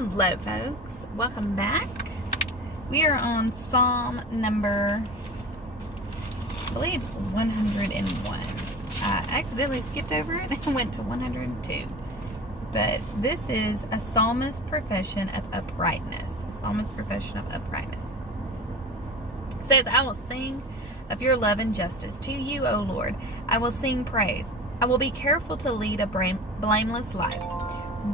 Hello, folks. Welcome back. We are on Psalm number, I believe, 101. I accidentally skipped over it and went to 102. But this is a psalmist's profession of uprightness. A psalmist's profession of uprightness. It says, I will sing of your love and justice. To you, O Lord, I will sing praise. I will be careful to lead a blameless life.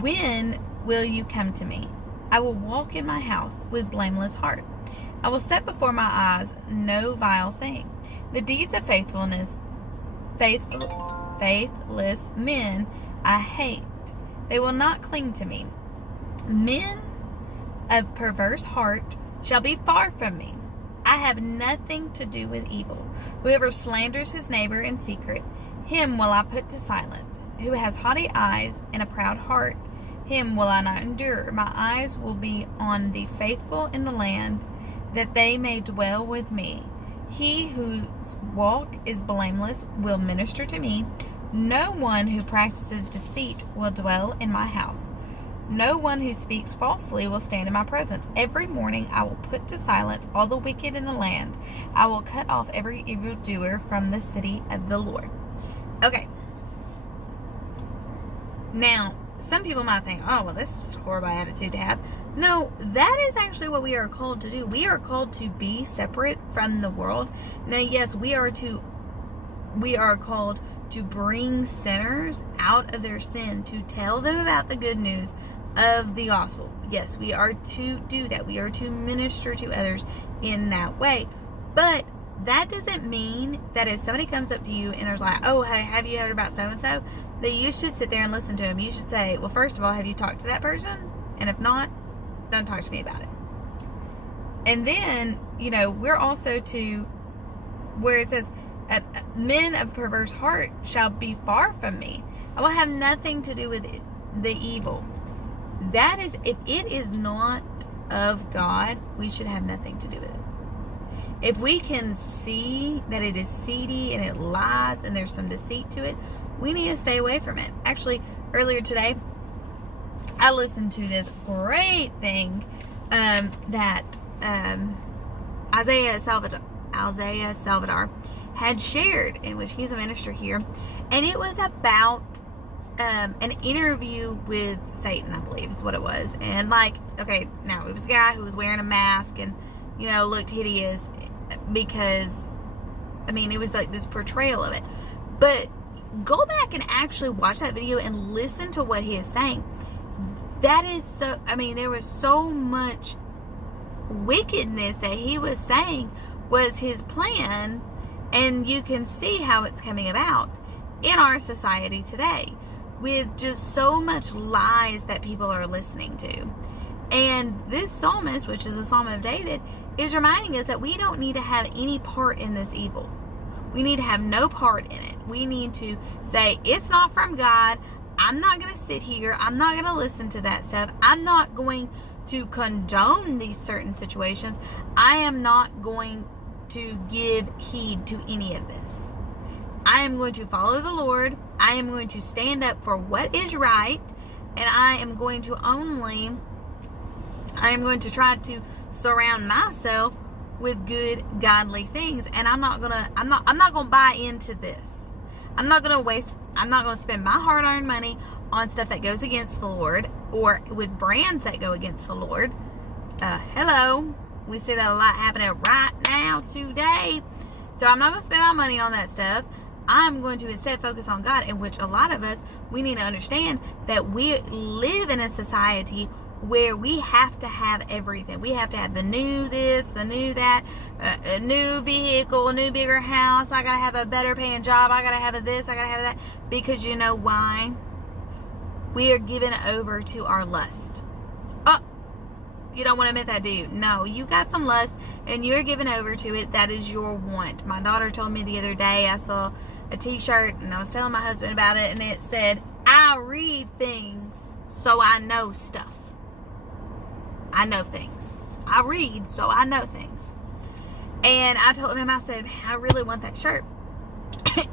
When will you come to me? I will walk in my house with blameless heart. I will set before my eyes no vile thing. The deeds of faithless men I hate. They will not cling to me. Men of perverse heart shall be far from me. I have nothing to do with evil. Whoever slanders his neighbor in secret, him will I put to silence. Who has haughty eyes and a proud heart, him will I not endure. My eyes will be on the faithful in the land, that they may dwell with me. He whose walk is blameless will minister to me. No one who practices deceit will dwell in my house. No one who speaks falsely will stand in my presence. Every morning I will put to silence all the wicked in the land. I will cut off every evildoer from the city of the Lord. Okay. Now, some people might think, oh, well, this is just a horrible attitude to have. No, that is actually what we are called to do. We are called to be separate from the world. Now, yes, we are called to bring sinners out of their sin, to tell them about the good news of the gospel. Yes, we are to do that. We are to minister to others in that way. But that doesn't mean that if somebody comes up to you and is like, oh, hey, have you heard about so-and-so? That you should sit there and listen to them. You should say, well, first of all, have you talked to that person? And if not, don't talk to me about it. And then, we're also to, where it says, men of perverse heart shall be far from me. I will have nothing to do with the evil. That is, if it is not of God, we should have nothing to do with it. If we can see that it is seedy and it lies and there's some deceit to it, we need to stay away from it. Actually, earlier today, I listened to this great thing that Isaiah Salvador had shared, in which he's a minister here, and it was about an interview with Satan, I believe is what it was. And it was a guy who was wearing a mask and looked hideous because it was like this portrayal of it. But go back and actually watch that video and listen to what he is saying. That is so, there was so much wickedness that he was saying was his plan, and you can see how it's coming about in our society today with just so much lies that people are listening to. And this psalmist, which is a psalm of David, is reminding us that we don't need to have any part in this evil. We need to have no part in it. We need to say, it's not from God. I'm not going to sit here. I'm not going to listen to that stuff. I'm not going to condone these certain situations. I am not going to give heed to any of this. I am going to follow the Lord. I am going to stand up for what is right. And I am going to try to surround myself with good, godly things. And I'm not gonna buy into this. I'm not gonna spend my hard-earned money on stuff that goes against the Lord, or with brands that go against the Lord. Hello. We see that a lot happening right now today. So I'm not gonna spend my money on that stuff. I'm going to instead focus on God, in which a lot of us, we need to understand that we live in a society where we have to have everything. We have to have the new this, the new that, a new vehicle, a new bigger house. I gotta have a better paying job. I gotta have this, I gotta have that. Because you know why? We are given over to our lust. Oh, you don't want to admit that, do you? No, you got some lust and you're given over to it. That is your want. My daughter told me the other day, I saw a t-shirt and I was telling my husband about it, and it said, I read things so I know stuff. I know things. I read, so I know things. And I told him, I said, I really want that shirt.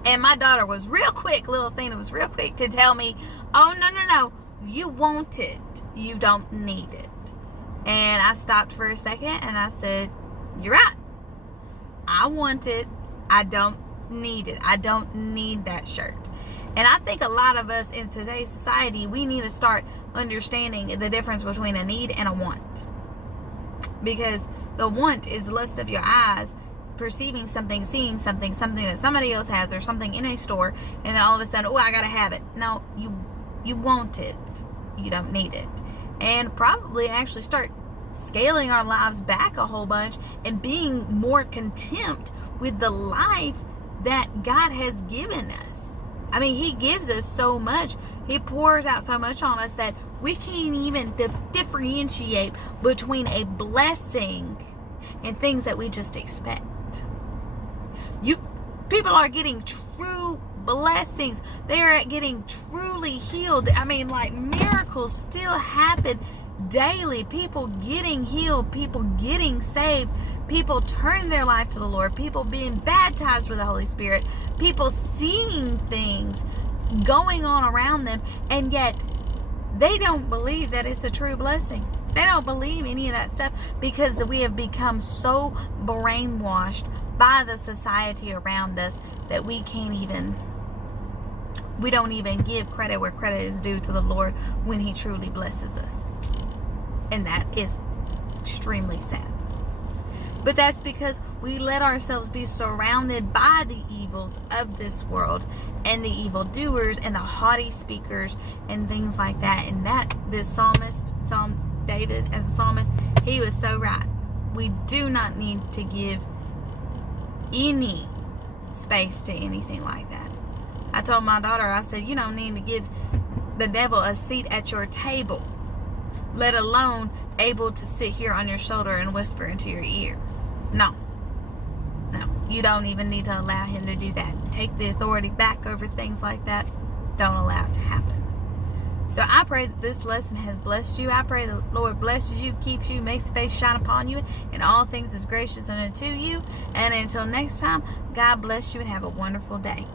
And my daughter was real quick, little Athena was real quick to tell me, oh, no, you want it. You don't need it. And I stopped for a second and I said, you're right. I want it. I don't need it. I don't need that shirt. And I think a lot of us in today's society, we need to start understanding the difference between a need and a want. Because the want is the lust of your eyes, perceiving something, seeing something that somebody else has or something in a store, and then all of a sudden, oh, I gotta have it. No, you want it. You don't need it. And probably actually start scaling our lives back a whole bunch and being more content with the life that God has given us. I mean, He gives us so much. He pours out so much on us that we can't even differentiate between a blessing and things that we just expect. People are getting true blessings. They are getting truly healed. I mean, like, miracles still happen daily. People getting healed, people getting saved, people turning their life to the Lord, people being baptized with the Holy Spirit, people seeing things going on around them, and yet they don't believe that it's a true blessing. They don't believe any of that stuff because we have become so brainwashed by the society around us that we don't even give credit where credit is due to the Lord when He truly blesses us. And that is extremely sad. But that's because we let ourselves be surrounded by the evils of this world and the evildoers and the haughty speakers and things like that. And that this psalmist, David as a psalmist, he was so right. We do not need to give any space to anything like that. I told my daughter, I said, you don't need to give the devil a seat at your table, let alone able to sit here on your shoulder and whisper into your ear. No, you don't even need to allow him to do that. Take the authority back over things like that. Don't allow it to happen. So I pray that this lesson has blessed you. I pray the Lord blesses you, keeps you, makes His face shine upon you, and all things is gracious unto you. And until next time, God bless you and have a wonderful day.